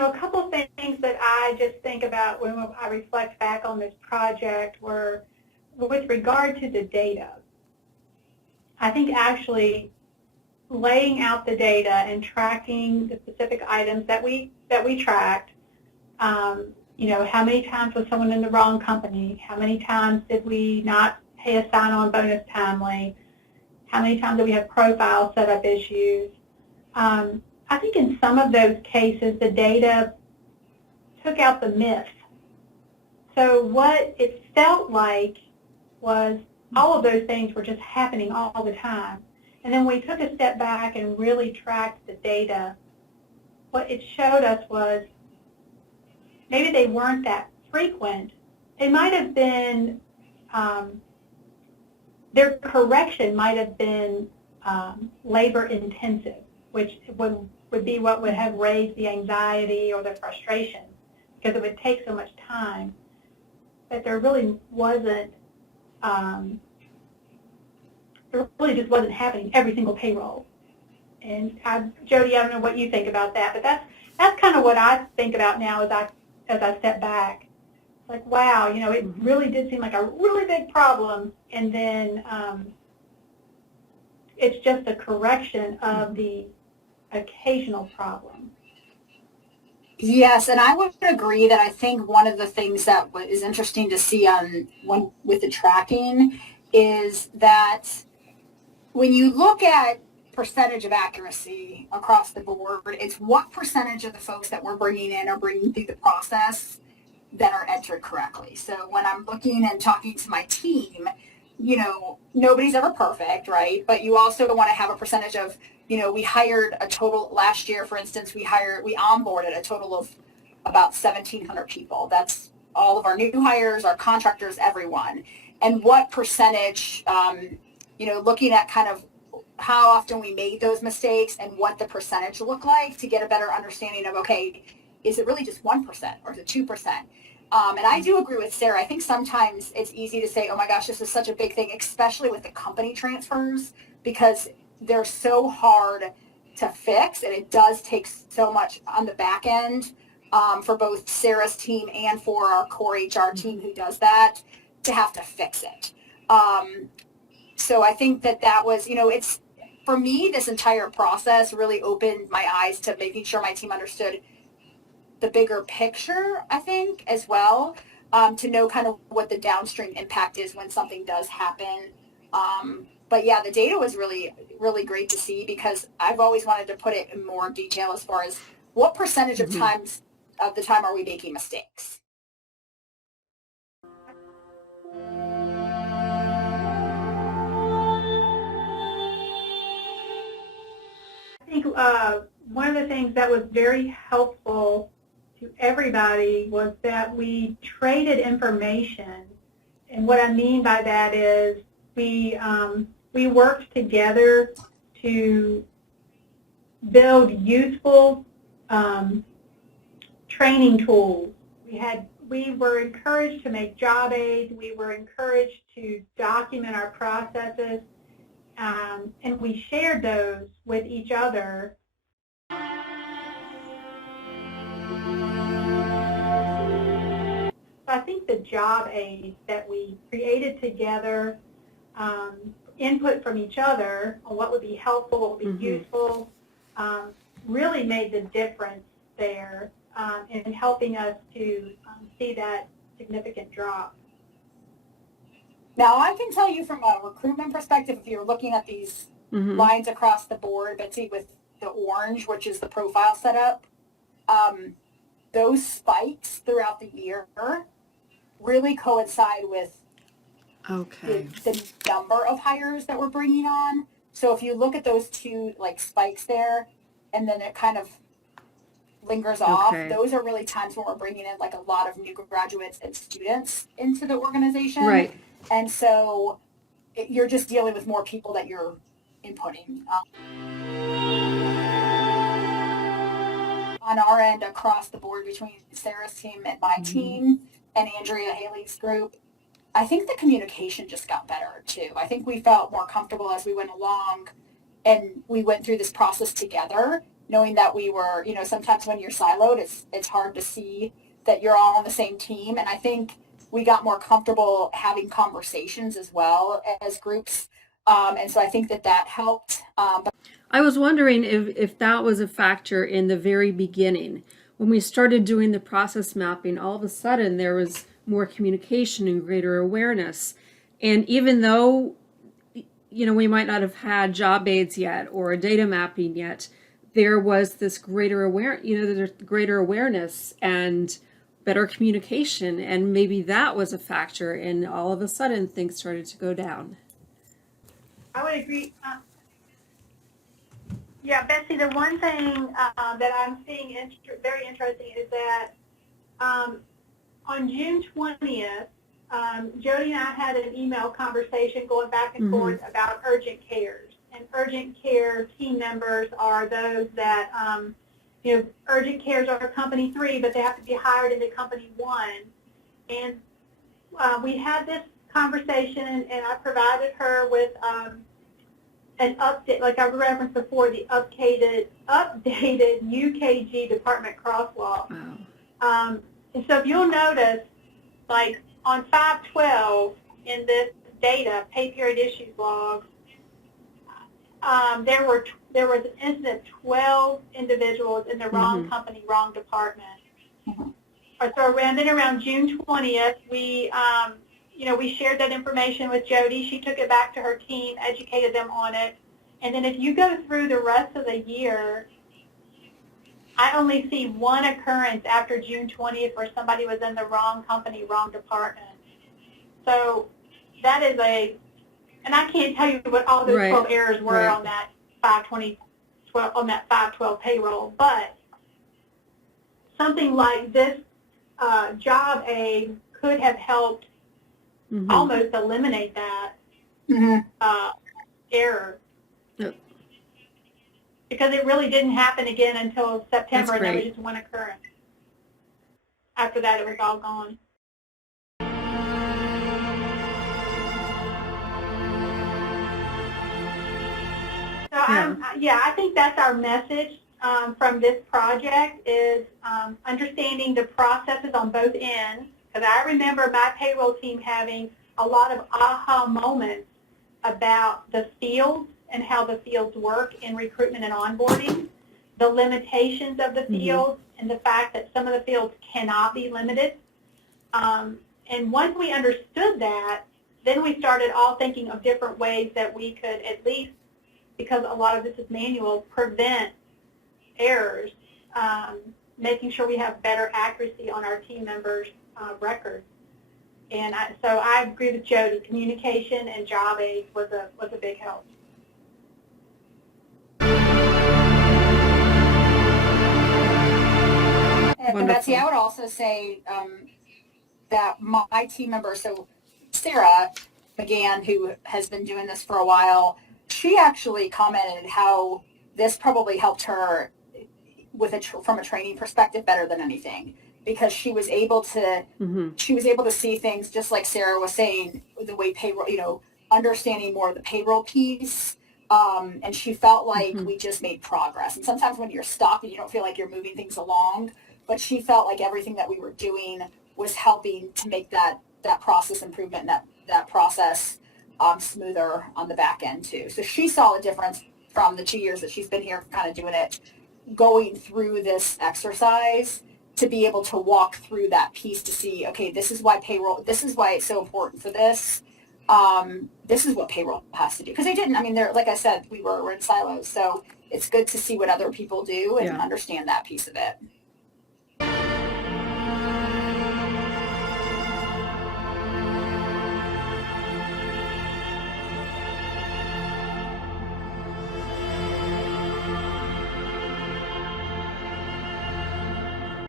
a couple of things that I just think about when I reflect back on this project were with regard to the data. I think actually laying out the data and tracking the specific items that we tracked, how many times was someone in the wrong company, how many times did we not pay a sign-on bonus timely, how many times did we have profile setup issues. I think in some of those cases the data took out the myth. So what it felt like was all of those things were just happening all the time. And then we took a step back and really tracked the data. What it showed us was maybe they weren't that frequent. They might have been, their correction might have been labor intensive, which would be what would have raised the anxiety or the frustration, because it would take so much time. But there really wasn't, it really just wasn't happening every single payroll. And Jody, I don't know what you think about that, but that's kind of what I think about now as I step back. It's like, wow, it really did seem like a really big problem, and then it's just a correction of the occasional problem. Yes, and I would agree that I think one of the things that is interesting to see with the tracking is that when you look at percentage of accuracy across the board, it's what percentage of the folks that we're bringing in are bringing through the process that are entered correctly. So when I'm looking and talking to my team, nobody's ever perfect, right? But you also want to have a percentage of, we hired a total last year, for instance, we onboarded a total of about 1,700 people. That's all of our new hires, our contractors, everyone. And what percentage, looking at kind of how often we made those mistakes and what the percentage looked like to get a better understanding of, okay, is it really just 1% or is it 2%? And I do agree with Sarah. I think sometimes it's easy to say, oh my gosh, this is such a big thing, especially with the company transfers, because they're so hard to fix, and it does take so much on the back end for both Sarah's team and for our core HR team who does that to have to fix it. So I think that was, it's, for me, this entire process really opened my eyes to making sure my team understood the bigger picture, I think, as well, to know kind of what the downstream impact is when something does happen. But yeah, the data was really, really great to see, because I've always wanted to put it in more detail as far as what percentage of the time are we making mistakes. I think one of the things that was very helpful to everybody was that we traded information. And what I mean by that is we worked together to build useful training tools. We were encouraged to make job aids. We were encouraged to document our processes, and we shared those with each other. So I think the job aids that we created together, input from each other on what would be helpful, what would be useful, really made the difference there in helping us to see that significant drop. Now, I can tell you from a recruitment perspective, if you're looking at these lines across the board, Betsy, with the orange, which is the profile setup, those spikes throughout the year really coincide with the number of hires that we're bringing on. So if you look at those two spikes there, and then it kind of lingers off, those are really times when we're bringing in a lot of new graduates and students into the organization. Right. And so you're just dealing with more people that you're inputting. On our end, across the board, between Sarah's team and my team and Andrea Haley's group, I think the communication just got better too. I think we felt more comfortable as we went along and we went through this process together knowing that we were, sometimes when you're siloed, it's hard to see that you're all on the same team. And I think we got more comfortable having conversations as well as groups. And so I think that helped. I was wondering if that was a factor in the very beginning. When we started doing the process mapping, all of a sudden there was more communication and greater awareness. And even though, we might not have had job aids yet or data mapping yet, there was this greater awareness and better communication. And maybe that was a factor, and all of a sudden things started to go down. I would agree. Yeah, Betsy, the one thing that I'm seeing very interesting is that on June 20th, Jody and I had an email conversation going back and forth about urgent cares. And urgent care team members are those that, urgent cares are company 3, but they have to be hired into company 1. And we had this conversation, and I provided her with an update, like I referenced before, the updated UKG department crosswalk. Wow. And so if you'll notice, like on 512 in this data, pay period issues logs, there was an incident of 12 individuals in the wrong company, wrong department. So around June 20th, we shared that information with Jody. She took it back to her team, educated them on it. And then if you go through the rest of the year, I only see one occurrence after June 20th where somebody was in the wrong company, wrong department. So that is and I can't tell you what all those 12 errors were on that 512 payroll, but something like this job aid could have helped almost eliminate that error. Yep. Because it really didn't happen again until September, and there was just one occurrence. After that, it was all gone. So I think that's our message from this project is understanding the processes on both ends. Because I remember my payroll team having a lot of aha moments about the fields and how the fields work in recruitment and onboarding, the limitations of the fields, and the fact that some of the fields cannot be limited. And once we understood that, then we started all thinking of different ways that we could at least, because a lot of this is manual, prevent errors, making sure we have better accuracy on our team members' records. And so I agree with Jody. Communication and job aid was a big help. And Betsy, I would also say that my team member, so Sarah McGann, who has been doing this for a while, she actually commented how this probably helped her from a training perspective better than anything, because she was able to see things just like Sarah was saying, the way payroll, understanding more of the payroll piece. And she felt like we just made progress. And sometimes when you're stuck and you don't feel like you're moving things along, but she felt like everything that we were doing was helping to make that process improvement and that process smoother on the back end too. So she saw a difference from the 2 years that she's been here kind of doing it, going through this exercise to be able to walk through that piece to see, okay, this is why it's so important for this. This is what payroll has to do. Because they didn't, like I said, we're in silos. So it's good to see what other people do and understand that piece of it.